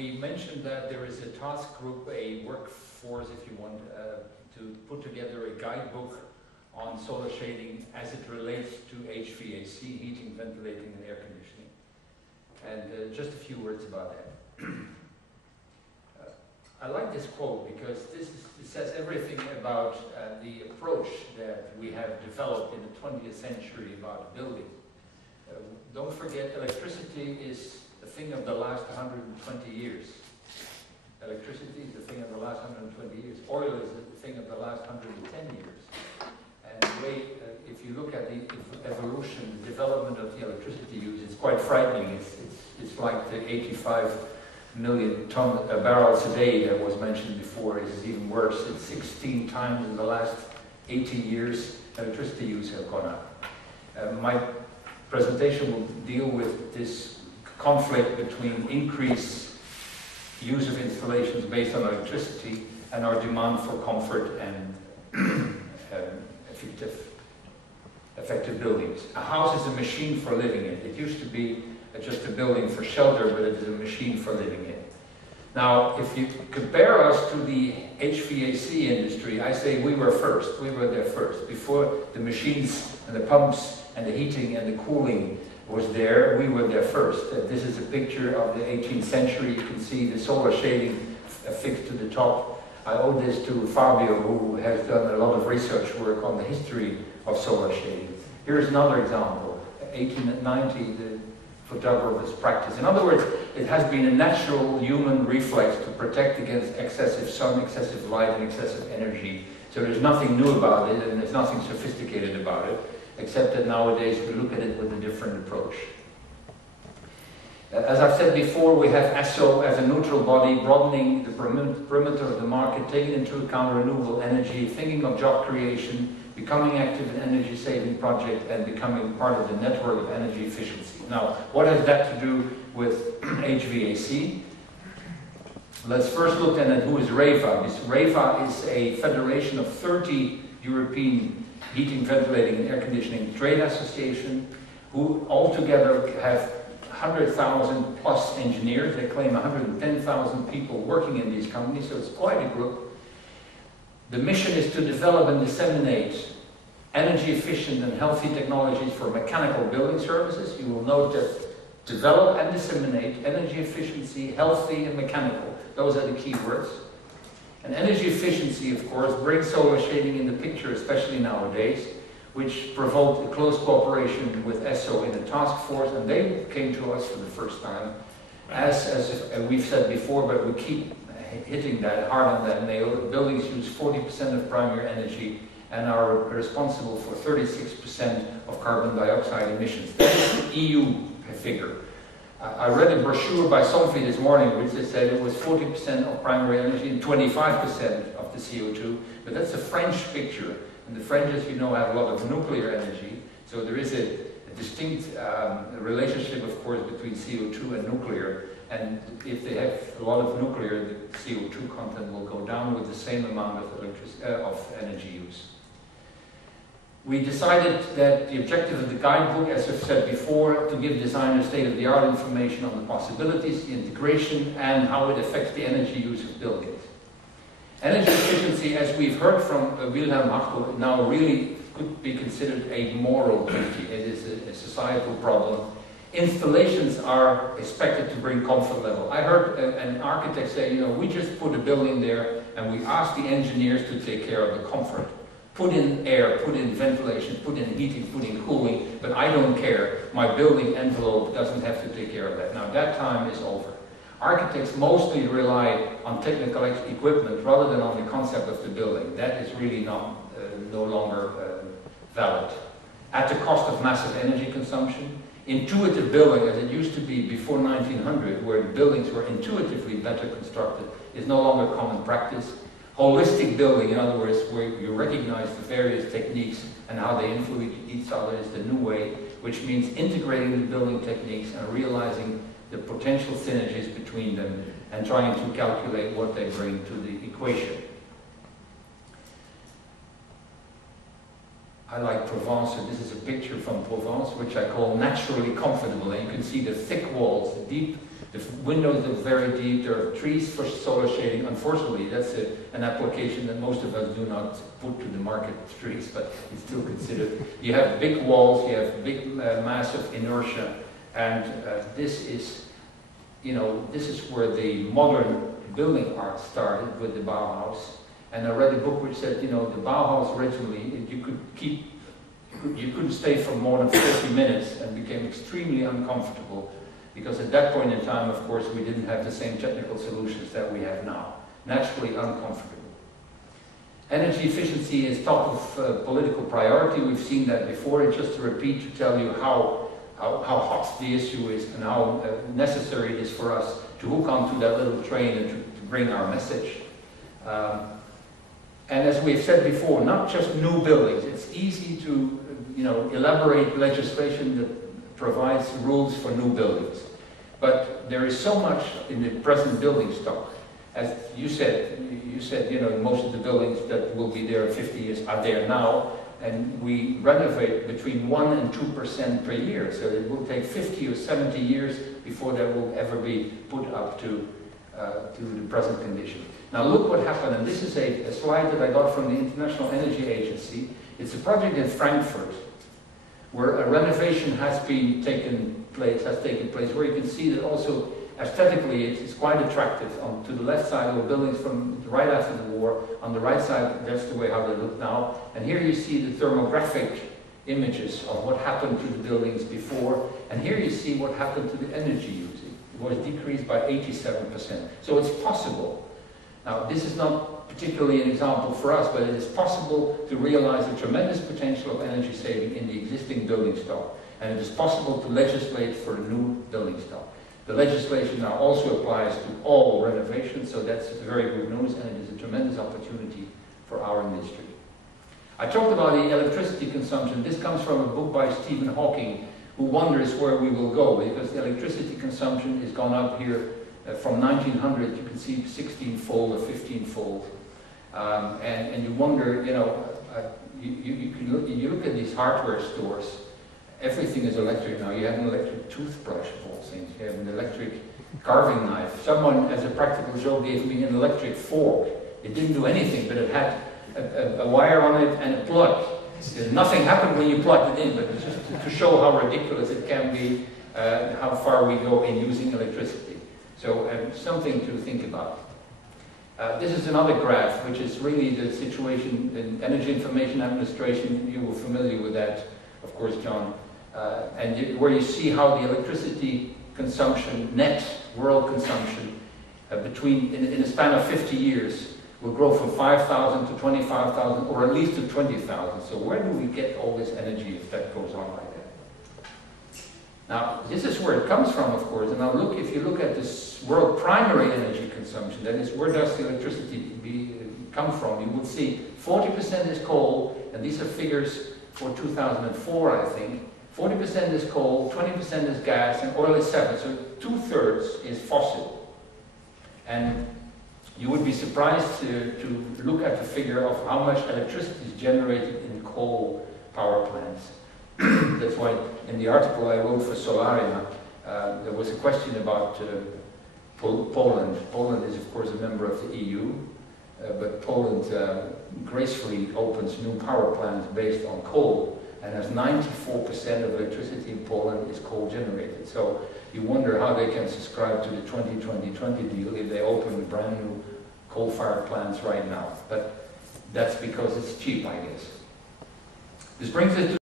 we mentioned that there is a task group, a workforce, if you want, to put together a guidebook on solar shading as it relates to HVAC, heating, ventilating, and air conditioning. And just a few words about that. I like this quote because it says everything about the approach that we have developed in the 20th century about building. Don't forget, electricity is a thing of the last 120 years. Electricity is a thing of the last 120 years. Oil is a thing of the last 110 years. And the way, if you look at the evolution, the development of the electricity use, it's quite frightening. It's like the 85 million barrels a day that was mentioned before. Is even worse. It's 16 times in the last 80 years electricity use have gone up. My presentation will deal with this conflict between increased use of installations based on electricity and our demand for comfort and effective buildings. A house is a machine for living in. It used to be just a building for shelter, but it is a machine for living in. Now, if you compare us to the HVAC industry, I say we were first. We were there first. Before the machines and the pumps and the heating and the cooling was there, we were there first. This is a picture of the 18th century. You can see the solar shading affixed to the top. I owe this to Fabio, who has done a lot of research work on the history of solar shading. Here's another example, 1890, the photographer's practice. In other words, it has been a natural human reflex to protect against excessive sun, excessive light, and excessive energy. So there's nothing new about it, and there's nothing sophisticated about it, except that nowadays we look at it with a different approach. As I've said before, we have SO as a neutral body, broadening the perimeter of the market, taking into account renewable energy, thinking of job creation, becoming active in energy saving projects, and becoming part of the network of energy efficiency. Now, what has that to do with HVAC? Let's first look at who is REHVA. REHVA is a federation of 30 European heating, ventilating, and air conditioning trade association, who altogether have 100,000 plus engineers. They claim 110,000 people working in these companies, so it's quite a group. The mission is to develop and disseminate energy efficient and healthy technologies for mechanical building services. You will note that develop and disseminate energy efficiency, healthy and mechanical. Those are the key words. And energy efficiency, of course, brings solar shading in the picture, especially nowadays, which provoked a close cooperation with SO in a task force, and they came to us for the first time. As we've said before, but we keep hitting that hard on that nail. Buildings use 40% of primary energy and are responsible for 36% of carbon dioxide emissions. That is the EU figure. I read a brochure by Somfy this morning which said it was 40% of primary energy and 25% of the CO2, but that's a French picture. And the French, as you know, have a lot of nuclear energy, so there is a distinct relationship, of course, between CO2 and nuclear. And if they have a lot of nuclear, the CO2 content will go down with the same amount of energy use. We decided that the objective of the guidebook, as I've said before, to give designers state-of-the-art information on the possibilities, the integration, and how it affects the energy use of buildings. Energy efficiency, as we've heard from Wilhelm Hachtel, now really could be considered a moral duty. It is a societal problem. Installations are expected to bring comfort level. I heard an architect say, you know, we just put a building there and we ask the engineers to take care of the comfort. Put in air, put in ventilation, put in heating, put in cooling, but I don't care. My building envelope doesn't have to take care of that. Now that time is over. Architects mostly rely on technical equipment rather than on the concept of the building. That is really no longer valid. At the cost of massive energy consumption. Intuitive building, as it used to be before 1900, where the buildings were intuitively better constructed, is no longer common practice. Holistic building, in other words, where you recognize the various techniques and how they influence each other, is the new way, which means integrating the building techniques and realizing the potential synergies between them and trying to calculate what they bring to the equation. I like Provence, so this is a picture from Provence, which I call naturally comfortable. And you can see the thick walls, the windows are very deep, there are trees for solar shading. Unfortunately, that's an application that most of us do not put to the market, trees, but it's still considered. You have big walls, you have big mass of inertia, and this is, you know, this is where the modern building art started with the Bauhaus. And I read a book which said, you know, the Bauhaus originally, you couldn't stay for more than 40 minutes and became extremely uncomfortable, because at that point in time, of course, we didn't have the same technical solutions that we have now. Naturally uncomfortable. Energy efficiency is top of political priority. We've seen that before, and just to repeat, to tell you how hot the issue is and how necessary it is for us to hook onto that little train and to bring our message. And as we've said before, not just new buildings. It's easy to, you know, elaborate legislation that provides rules for new buildings. But there is so much in the present building stock. As you said, you know, most of the buildings that will be there in 50 years are there now, and we renovate between 1% and 2% per year. So it will take 50 or 70 years before that will ever be put up to the present condition. Now look what happened, and this is a slide that I got from the International Energy Agency. It's a project in Frankfurt where a renovation has taken place, where you can see that also aesthetically it's quite attractive. To the left side were buildings from right after the war. On the right side, that's the way how they look now. And here you see the thermographic images of what happened to the buildings before. And here you see what happened to the energy usage. It was decreased by 87%. So it's possible. Now, this is not particularly an example for us, but it is possible to realize the tremendous potential of energy saving in the existing building stock. And it is possible to legislate for a new building stock. The legislation now also applies to all renovations, so that's very good news, and it is a tremendous opportunity for our industry. I talked about the electricity consumption. This comes from a book by Stephen Hawking, who wonders where we will go, because the electricity consumption has gone up here from 1900, you can see 16-fold or 15-fold. And you wonder, you know, you look at these hardware stores, everything is electric now. You have an electric toothbrush of all things. You have an electric carving knife. Someone, as a practical joke, gave me an electric fork. It didn't do anything, but it had a wire on it and a plug. Nothing happened when you plugged it in, but it's just to show how ridiculous it can be, how far we go in using electricity. So something to think about. This is another graph, which is really the situation in Energy Information Administration. You were familiar with that, of course, John. Where you see how the electricity consumption, net world consumption, in a span of 50 years, will grow from 5,000 to 25,000, or at least to 20,000. So where do we get all this energy if that goes on like that? Now, this is where it comes from, of course. And now look, if you look at this world primary energy consumption, that is, where does the electricity come from? You will see 40% is coal, and these are figures for 2004, I think. 40% is coal, 20% is gas, and oil is 7%. So 2/3 is fossil. And you would be surprised to look at the figure of how much electricity is generated in coal power plants. That's why in the article I wrote for Solaria, there was a question about Poland. Poland is, of course, a member of the EU, but Poland gracefully opens new power plants based on coal, and as 94% of electricity in Poland is coal generated. So you wonder how they can subscribe to the 2020 deal if they open brand new coal-fired plants right now. But that's because it's cheap, I guess. This brings us to